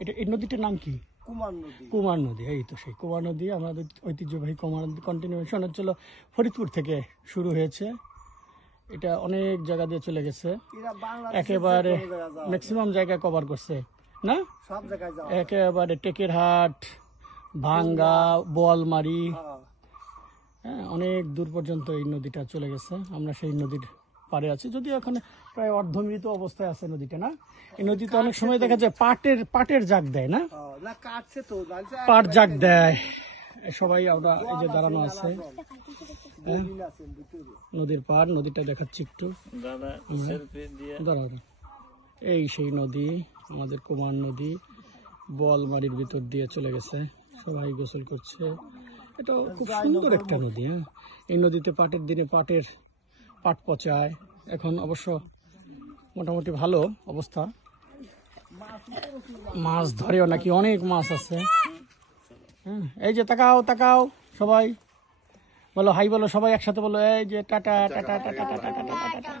এটা এই নদীটার নাম কি? কুমার নদী। এই তো সেই কুমার নদী, আমাদের ঐতিহ্যবাহী কুমার নদী কন্টিনিউশন হচ্ছিল ফরিদপুর থেকে শুরু হয়েছে। এটা অনেক জায়গা দিয়ে চলে গেছে, একেবারে ম্যাক্সিমাম জায়গা কভার করছে না, একেবারে টেকেরহাট, ভাঙ্গা, বোয়ালমারি, হ্যাঁ অনেক দূর পর্যন্ত এই নদীটা চলে গেছে। আমরা সেই নদীর পাড়ে আছি, যদিও এখন প্রায় অর্ধমৃত অবস্থায় আছে নদীটা না। এই নদীতে অনেক সময় দেখা যায় পাটের জাগ দেয় না, পাট জাগ দেয় সবাই। আমরা এই যে দাঁড়ানো আছে নদীর পাড়, নদীটা দেখাচ্ছি একটু দাঁড়া। এই সেই নদী, আমাদের কুমার নদী, বোয়ালমারির ভিতর দিয়ে চলে গেছে, সবাই গোসল করছে। এটা খুব সুন্দর একটা নদী। হ্যাঁ, এই নদীতে পাটের দিনে পাট পচায়। এখন অবশ্য মোটামুটি ভালো অবস্থা, মাছ ধরেও নাকি, অনেক মাছ আছে। হ্যাঁ, এই যে তাকাও সবাই বলো, হাই বলো সবাই একসাথে বলো, এই যে tata tata tata tata tata tata.